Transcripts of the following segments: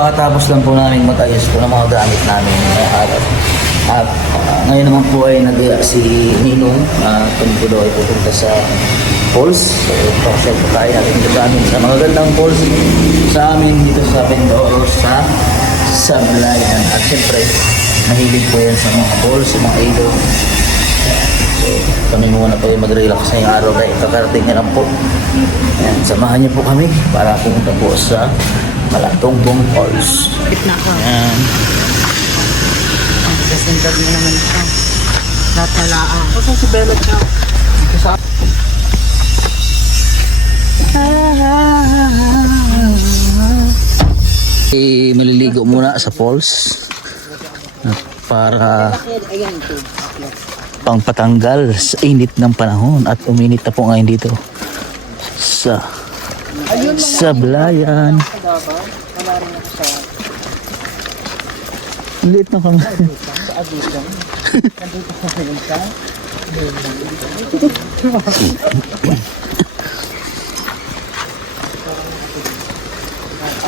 kakatapos lang po namin mag-ayos po ng mga gamit namin ngayong araw. At ngayon naman po ay nag si Ninong kung po daw ay pupunta sa falls. So, pakasya po tayo natin gagamit sa mga gandang falls sa amin dito sa Mindoro sa Sablayan. At siyempre, mahilig po yan sa mga falls, sa mga ilog. So, kami muna po yung mag-relax na yung araw dahil kakarating na lang po. Ayan, samahan niyo po kami para pumunta po sa Malatungbong Falls. Ayan. Kasindag mo naman ito. Natalaan. Kasi si Bella siya. Maliligo muna sa falls para pangpatanggal sa init ng panahon at uminit na po ngayon dito sa Sablayan. Ang liit na kami.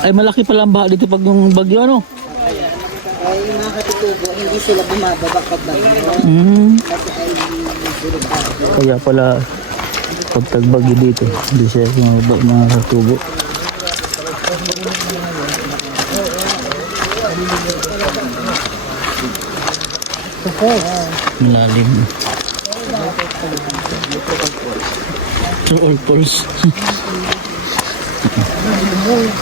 Ay, malaki pala ang baha dito pag yung bagyo, ano? Ay, yung mga katutubo, hindi sila bumababa pag bagyo. Kasi ay Kaya pala pag tagbagyo dito, hindi siya mga katubo. Malalim. To all falls.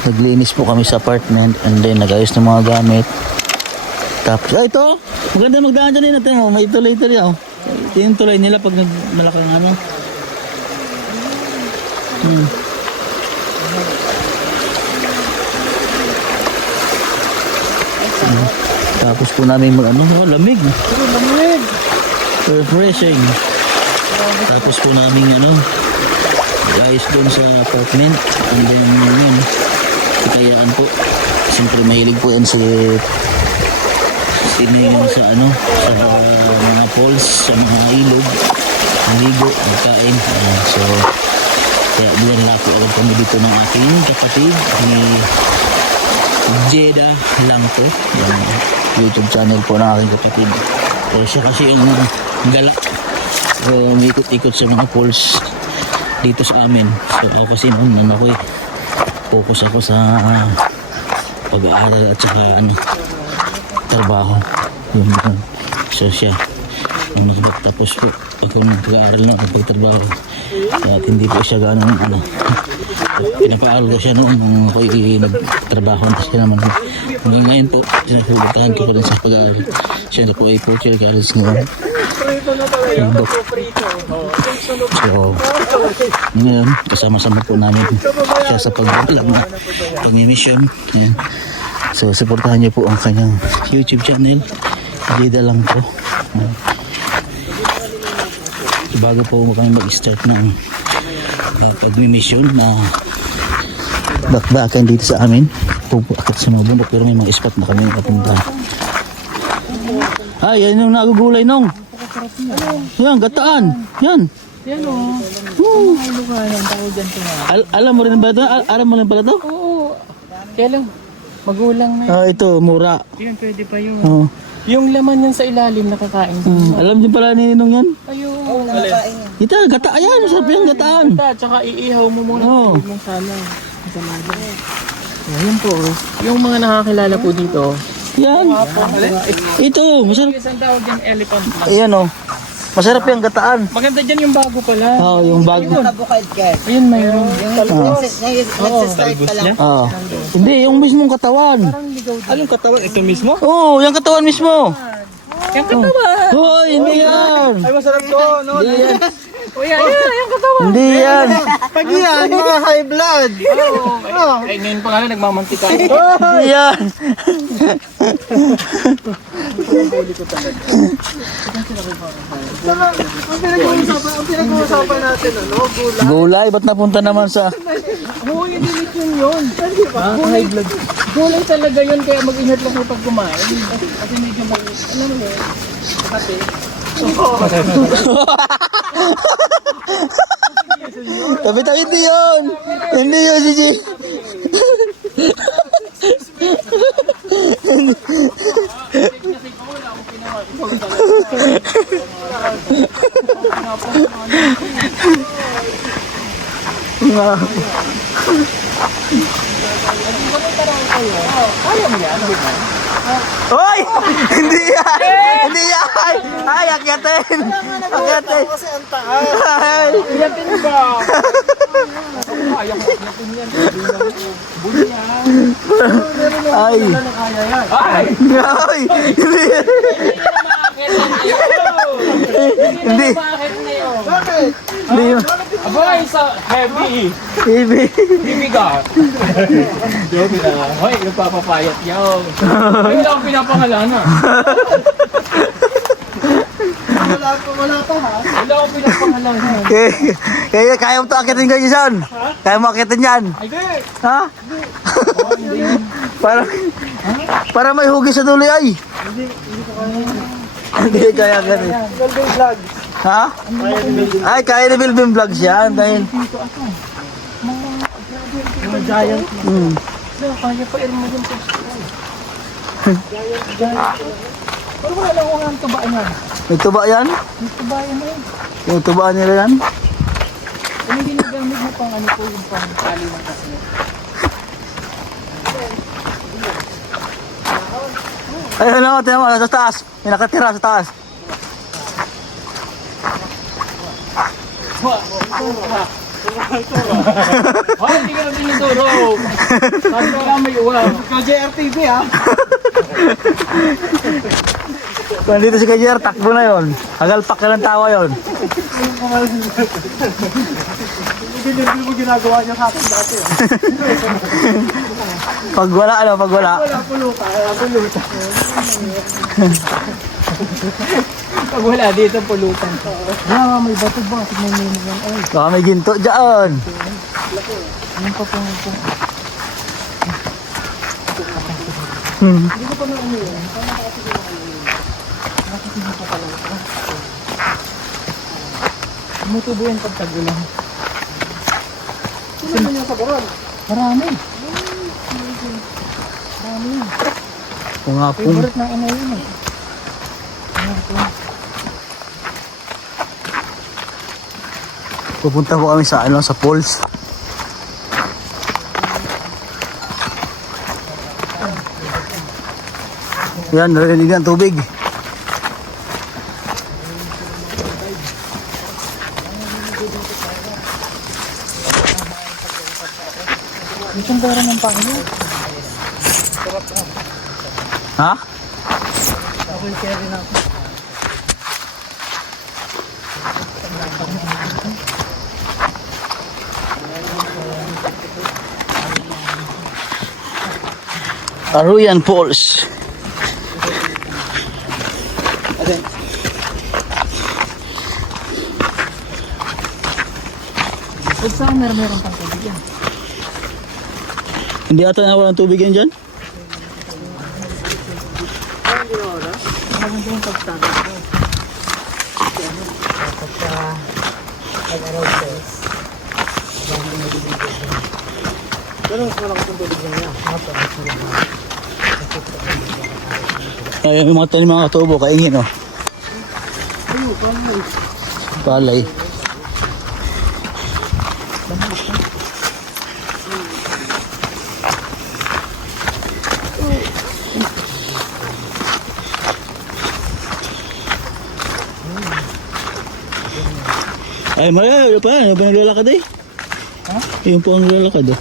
Naglinis po kami sa apartment and then nag-ayos ng mga gamit. Tapos, ito! Maganda magdaan dyan natin. May tuloy-tuloy. Ito yung tulay nila pag malakang ano. Tapos po namin lamig. lamig. Refreshing. Tapos po namin ayos doon sa apartment and then yun, kayaan po. Siyempre mahilig po yan sa sa mga falls, sa mga ilog, maligo, magkain. So kaya diyan lang po agad kami dito ng aking kapatid ni Jeda lang po, yung YouTube channel po ng aking kapatid. So siya kasi yung gala, so umikot-ikot sa mga falls dito sa amin. So ako kasi noon focus ako sa pag-aaral at saka trabaho. So siya nung nakapagtapos po ako ng pag-aaral na pagtrabaho at hindi po siya ganun pinapaaral ko siya noon nung ako'y nagtrabaho na siya naman. Ngayon po sinasubutahan ko rin sa pag-aaral. Siya po ay virtual college ngayon. So ngayon kasama-sama po namin siya sa pag-mission. So supportahan niyo po ang kanyang YouTube channel, Jeda lang po. Bago po kami mag-start ng pag-mission na bakbakan dito sa amin, pupunta sa mga bundok, pero may mga spot na kami nakapunta. Yan yung nagugulay nung. Yan, gataan. Yan. Yan o. Mga lugar yan. Tawag dyan ito. Alam mo rin ba ito? Alam mo rin pala ito? Oo. Kaya lang, magulang na yun. Ito, mura. Yun, pwede pa yun. Oh. Yung laman yan sa ilalim, nakakain. Alam din pala ni Ninong yan? Ayun. Oo, nakakain yan. Ito, gata. Ayan, masarap yung gataan. Tsaka iihaw mo muna. Oo. Mong sana. Ayan po. Yung mga nakakilala po dito. Yan. Ito, masarap. Isang tawag dyan, elephant. Ayan o. Masarap yung gataan. Maganda dyan yung bago pala. Yung bago. Ayun, mayroon. Nagsistart pa lang. Hindi, yung mismong katawan. Anong katawan? Ito mismo? Oo, yung katawan mismo. Yung katawan. Hoy, hindi yan. Ay, masarap to, no? Hindi yan. Kuya, yung katawan. Hindi yan. Pag yan, mga high blood. Ay, ngayon pa nga lang, nagmamantika. Hindi yan. Ang pinag-uusapan natin, ano? Gula. Gulay, ba't napunta naman sa... Oo, yung delete yun. Gulay, gulay talaga yun, kaya mag-ingat lang kayo pag kumain. Kasi medyo alam mo yun, kasi... Kapit, hindi yun. Hindi yun, si G. Kasi ko wala akong pinawa. Ikaw talaga. Kaya mo yan? Hoy! Hindi yan! Hindi yan! Ay, akyatin! Akyatin! Kasi ang taas. Ay! Yatin ba? Kaya mo yatin yan. Buli yan. Ay! Kaya yan. Ay! Ay! Hindi yan! Hindi! Bakit na yun? Bakit? Hindi yan! Abay, sa heavy. Ibi! Bibigat. Joke na. Hoy, nagpapapayat yun. Ay, wala akong pinapangalanan. Wala pa ha? Wala akong pinapangalanan. Kaya mo ito akitin kayo dyan? Kaya mo akitin yan? Ay, di. Ha? Para may hugis sa dulo ay. Hindi kaya ganun. Golden vlog. Ha? Ay, kaya ni Bilbin Vlogs yan. Dahil, Mga giant. Kaya pa mo yung pero wala lang akong ang tubaan yan. may tuba yan? Yung tubayan mo yun. Yung tubaan nila yan? Yung ginagamit mo pang ano po yung pang tali ng kasi. Ayun ako, tiyan mo, sa taas. May nakatira sa taas. Hoy, hindi ka na tinuturo. Sabi ko lang may uwa. Ka-JRTV ha? Kung dito si Kajer, takbo na yon. Hagalpak ka ng tawa yon. Hindi mo ginagawa niya sa akin dati. Pag wala, ano, pag wala. Wala pulutan. Wala pulutan. Pag wala dito pulutan. Wala may bato ba? Tignan mo yun. Ay, Baka may ginto dyan. anong pa pong hindi ko pa na ano yun. Paano ka kasi ginawa yun? Bakit hindi pa pala ito? Tumutubo yan pag tagulan. Sino naman yung sabaron? Marami. Marami yan. Kung nga po. Favorite ng ina yun eh. Pupunta po kami sa, ano, sa falls. Yan, narinig ang tubig. Itong pera ng Panginoon. Ha? Okay, carry na ako. Aruyan Falls. Pag summer, meron pang tubig yan. Hindi ata nawalan tubig yan dyan? Maganda yung pagtagal ko. Pero mas malakas ang tubig niya. Ay, yung mga tanim mga katubo, kaingin, oh. Palay. Ay, malayo pa. Ano ba naglalakad eh? Ha? Yung po ang naglalakad eh.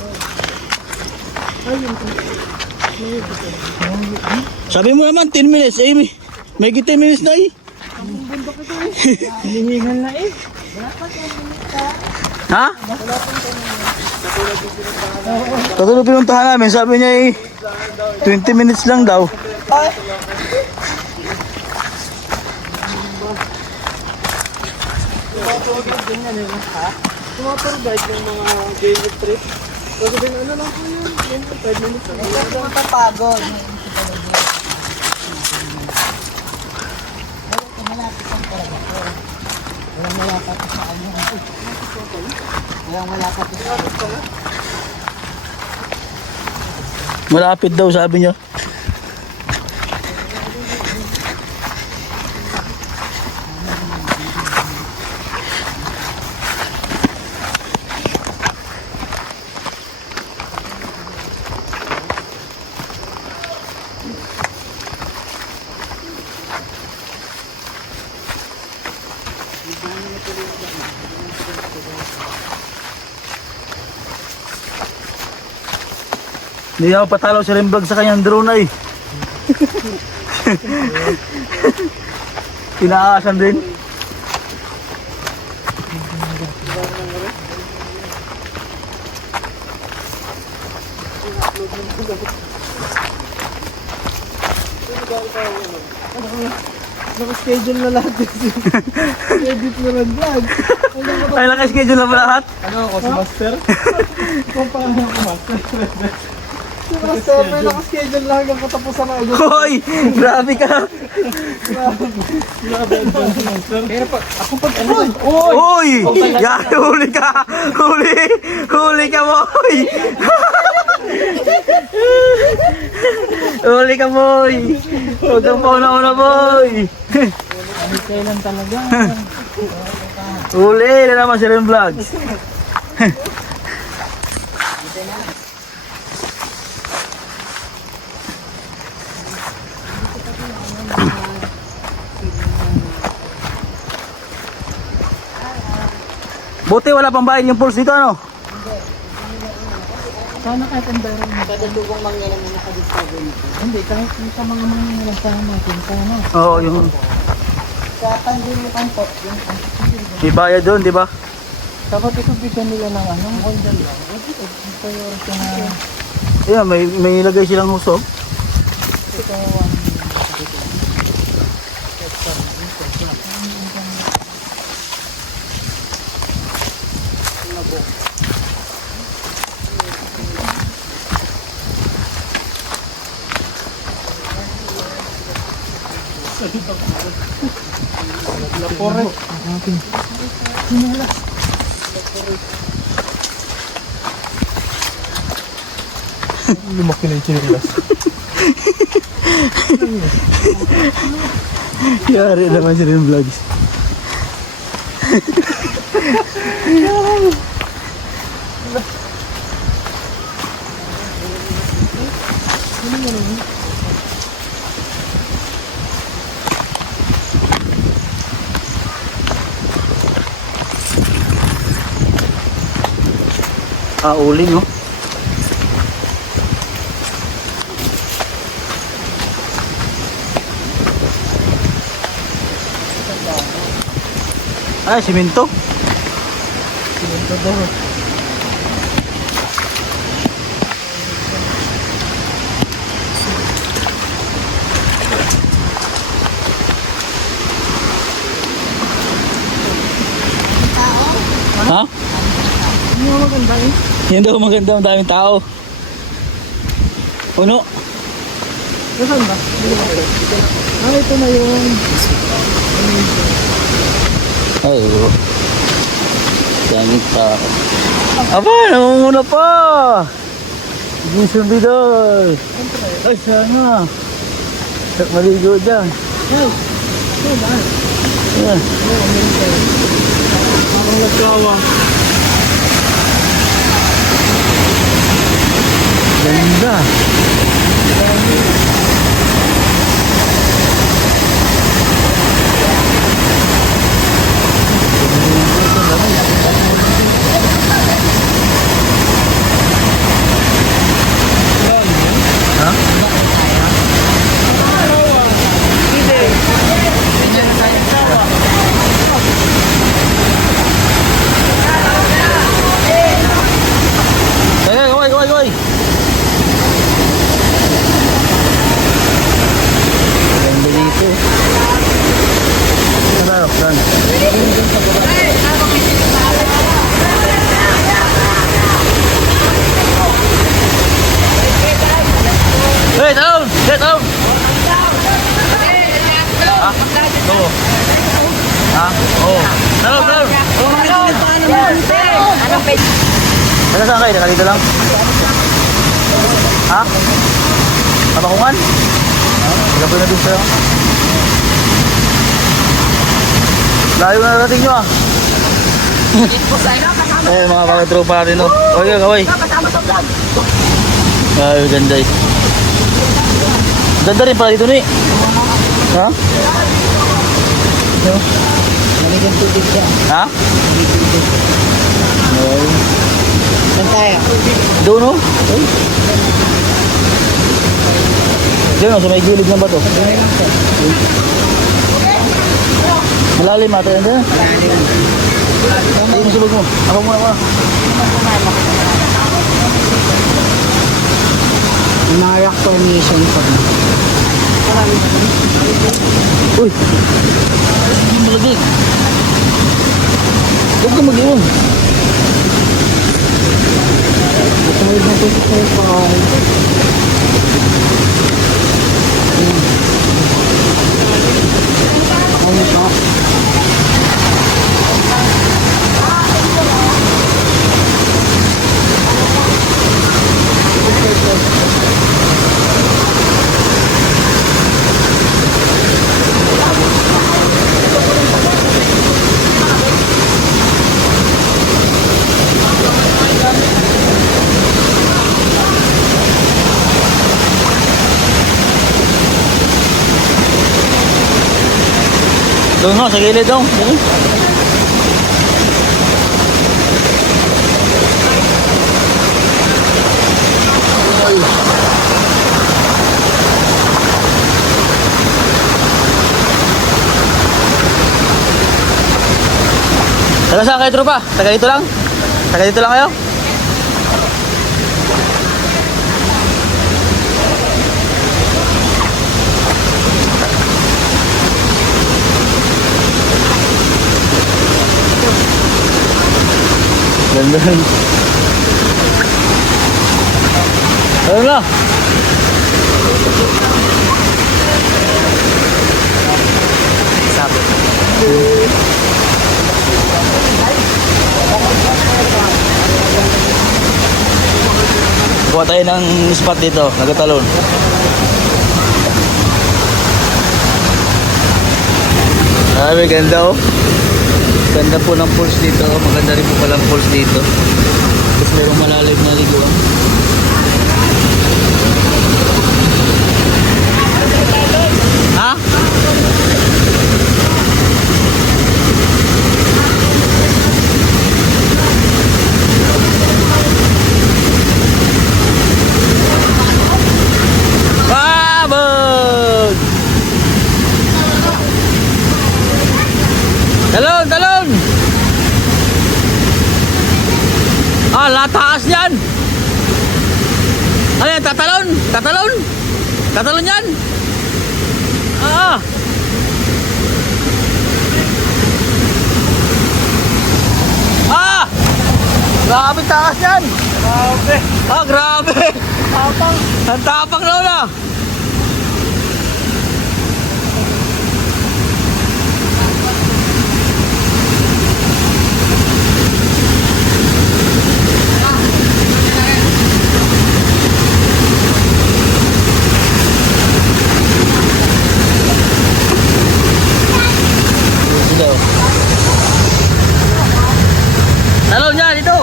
Sabi mo naman, 10 minutes. Eh, may 10 minutes na eh. Hinihingal na eh. Ha? Katulog pinuntahan namin, sabi niya eh, 20 minutes lang daw. Tumator guys yung mga daily trip. Kasi din ano lang po yun. 5 minutes lang. Matapagod. Walang malapit sa ano. Walang malapit sa ano. Malapit daw sabi niya. Hindi ako patalo si Remblog sa kanyang drone ay. Tinaasan din. Naka-schedule na lahat din. Edit na lang vlog. Ay, naka-schedule na ba lahat? Ano ako, si Master? Kung paano ako, Master? Si Master, may naka-schedule na hanggang katapusan na agad. Hoy! Grabe ka! Pero ako pag ano? Hoy! Yan, huli ka! Huli! Huli ka, boy! Huli ka, boy! Huwag kang pauna-una, boy! Kailan talaga? Huli na naman si Ren Vlogs. Buti wala pang bayan yung pulse dito, ano? Sana kahit ang daro mo. Kada dugong mangya naman nakadiscover nito. Hindi, kahit sa mga mangingilang natin, sana. Oo, yung Sa pandemic ang pot, yung may bayad doon, di ba? Dapat ito bigyan nila ng anong kondal lang. Priority na Yeah, may ilagay silang usok. ito. Lapore. Lumaki na yung chinilas. Yari naman si Ren Vlogs. Uling, no? Ay, simento. Ito daw. Ha? Hindi mo maganda eh. Yan daw maganda, ang daming tao. Puno. Saan ba? Ito na yung Ay, oh. Daming tao. Aba, namumuna pa! Hindi sumidol. Ay, sana. Maligo dyan. Yan. Parang nagkawa. Ganda. Goy. Ganda dito. Ano, Dan? Hey, down! Get down! Ah, oo. Ah, oo. Down, down! Taga saan kayo? Taga dito lang? Ha? Kabakungan? Gabi na din sa'yo. Layo na narating nyo ah. Eh mga kawatropa natin oh. Okay, kaway. Ay, ganda eh. Ganda rin pala dito ni. Ha? Naligang tubig siya. Ha? Ay. Saan tayo? Doon oh. Ay. Diyan oh, sa may gilid ng bato. Malalim ata yan dyan. Ay, masubog mo. Ako muna ka. Nayak formation pa. Uy! Hindi malagig. Huwag ka mag-iwan. Matawid na ito sa pakain. Ano pa? Doon nga, sa gilid daw. Dali. Taga saan kayo, tropa? Taga dito lang? Taga dito lang kayo? Ganda. Ayun na. Sabi. Kuha tayo ng spot dito, nagatalon. Ay, ganda oh. Ganda po ng pools dito. Maganda rin po palang pools dito. Tapos mayroong malalim na liguan. Ha? Babog! Talon! Talon! Ah, lataas yan! Ano yan? Tatalon? Tatalon? Tatalon yan? Ah! Ah! Grabe taas yan! Grabe. Ah, grabe! Tapang. Ang tapang lola! Talon niya dito.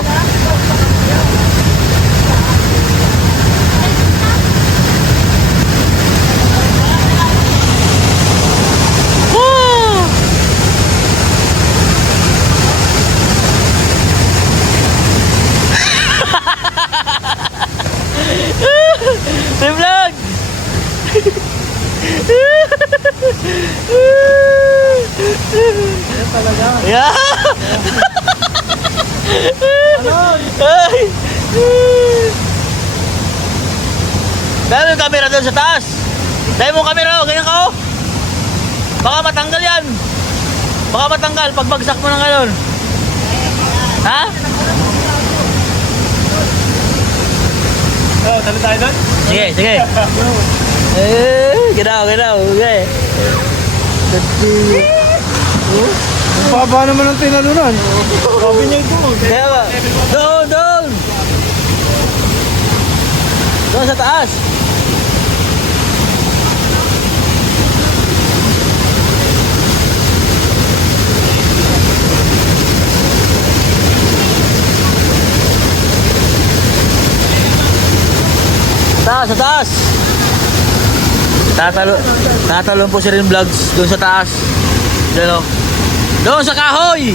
Woo! May vlog. Talaga. Yeah. Ay! Dahil mo yung camera doon sa taas. Dahil mo yung camera, ganyan ka oh. Baka matanggal yan. Baka matanggal pag bagsak mo ng galon. Ha? Oh, talo tayo doon? Sige, sige. Ginaw, ginaw. Okay. Ang baba naman ang tinalunan. Sabi niya ito. Kaya ba? Doon, doon. Doon sa taas. Taas, sa taas. Tatalon po si Rin Vlogs doon sa taas. Diyan o. Doon sa kahoy.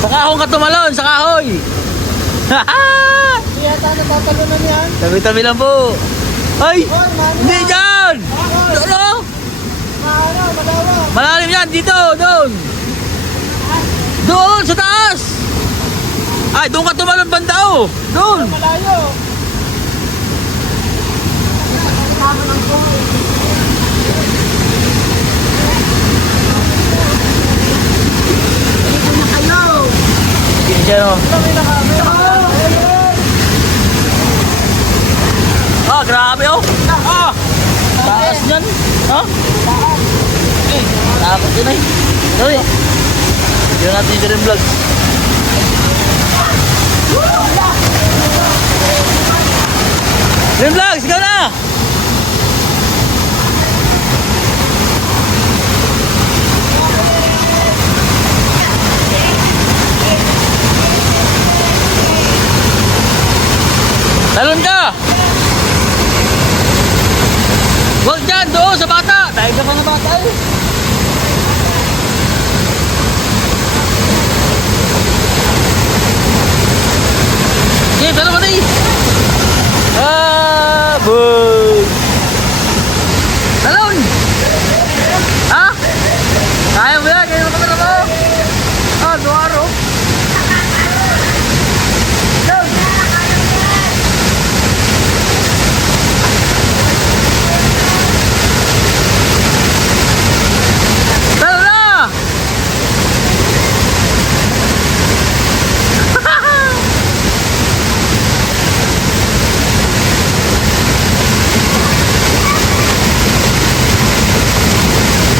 Sa kahong ka tumalon, sa kahoy. Hindi yata natatalunan yan. Tabi-tabi lang po. Ay! Hindi dyan! Doon! Malawa. Malalim yan, dito, doon. Doon, sa taas. Ay, doon ka tumalon banda o. Doon. Malayo. Sige dyan o. Ah, grabe oh. Ah! Taas yan. Ha? Takot yun ay. Sorry. Diyan natin yung Rin Vlogs. Rin Vlogs, ikaw na! Talon ka! Huwag dyan, doon sa bata! Dahil ka pa na bata eh! Sige, talon mo na eh! Ah, boy! Talon! Ha? Kaya mo yan, kaya mo kamera mo! Ah, duwaro!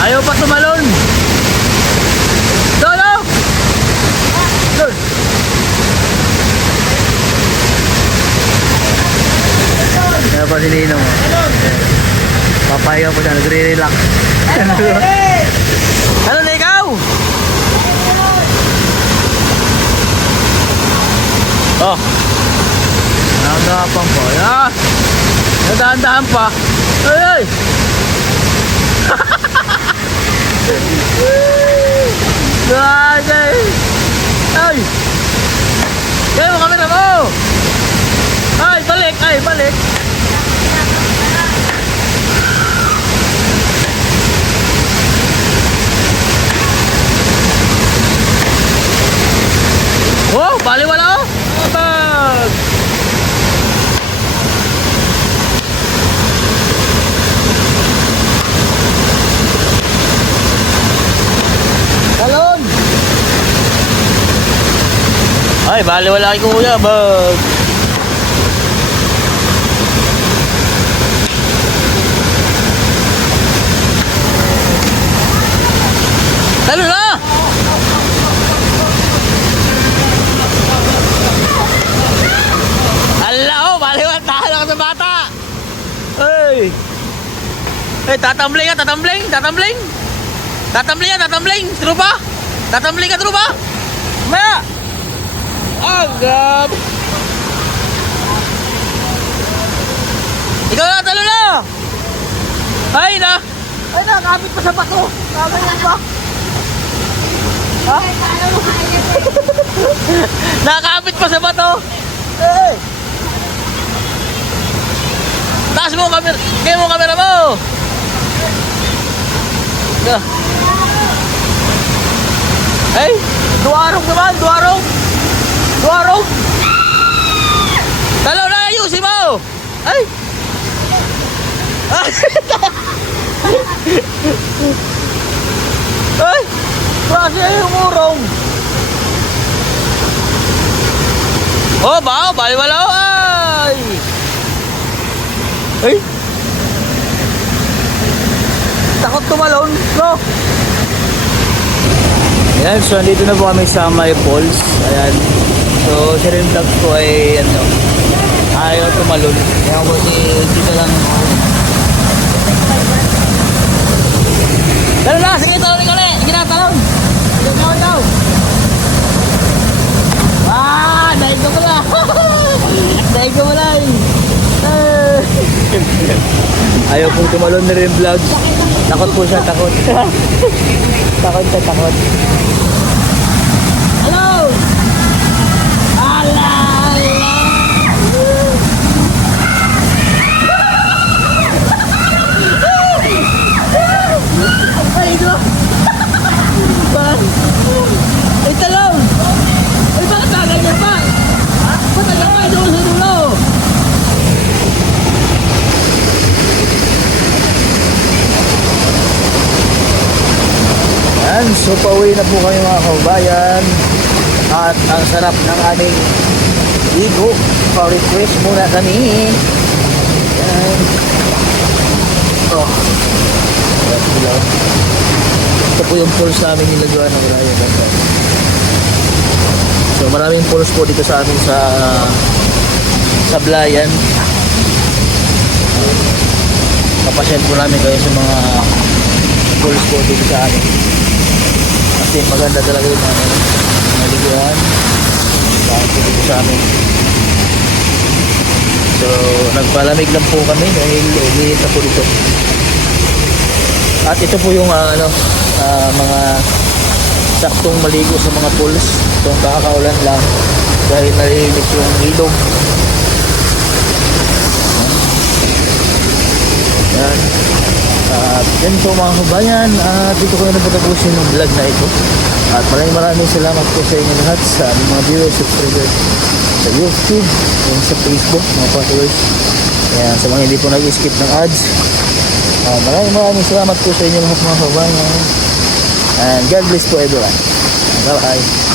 Ayaw pa tumalon. Dolo! Doon. Kaya pa si Ninong. Papayaw po siya, nagre-relax. Ano na ikaw? Oh. Nakadapan pa. Ayan. Nadahan-dahan pa. Ay, ay. Ay! Ay! Kaya mo kamera mo! Ay, balik! Ay, balik! Oh, baliwala oh! Abag! Talon! Ay, baliwala kay kuya, bag! Talon na! Ala, oh, baliwala, tahan ako sa bata! Ay! Ay, tatambling ka, tatambling! Tatambling! Tatambling ka, tatambling! Trupa! Tatambling ka, trupa! Maya! Agab! Ikaw na, talo na! Ay na! Ay na, kapit pa sa bato! Kamayan pa! Ha? Nakakapit pa sa bato! Eh! Taas mo kamera! Kaya mo kamera mo! Ay! Duwarong naman! Duwarong! Duwarong! Talo na! Ayusin mo! Ay! Ay! Ay! Klase yung murong! Oh, bao! Baliwala! Ay! Ay! Takot tumalon! No! Ayan, so nandito na po kami sa May Falls. Ayan. So, si Rin Vlogs po ay ano, Ayaw tumalon. Kaya ako dito lang. Talon na! Sige, talon ka ulit! Sige na, talon! Sige, talon daw! Ah! Dahil ko pala! Dahil ko pala eh! Ayaw pong tumalon na rin vlog. Takot po siya, takot. Takot siya, takot. Hello! Ala! Ay, ito! Ay, talong! Ay, bakit naganyan pa? Ba't naganyan pa? Ito sa dulo! Yan, so pauwi na po kami mga kabayan. At ang sarap ng aming ligo. Pa-refresh muna kami. Yan. Oh. Yan sila. Ito po yung pools namin nilagawa ng Raya. So maraming pools po dito sa amin sa Blayan. Papasyal po namin kayo sa mga pools po dito sa amin. Kasi maganda talaga yung mga naliguan dito sa amin. So nagpalamig lang po kami dahil liit na po dito. At ito po yung mga saktong maligo sa mga pools. Itong kakaulan lang dahil nalilig yung ilog. Yan. At yan po mga kabayan, at dito ko na napatapusin yung vlog na ito. At maraming salamat po sa inyo lahat, sa aming mga viewers, subscribers sa YouTube and sa Facebook, mga followers. Kaya sa mga hindi po nag-skip ng ads, maraming salamat po sa inyo lahat mga kabayan. And God bless po everyone. Bye bye.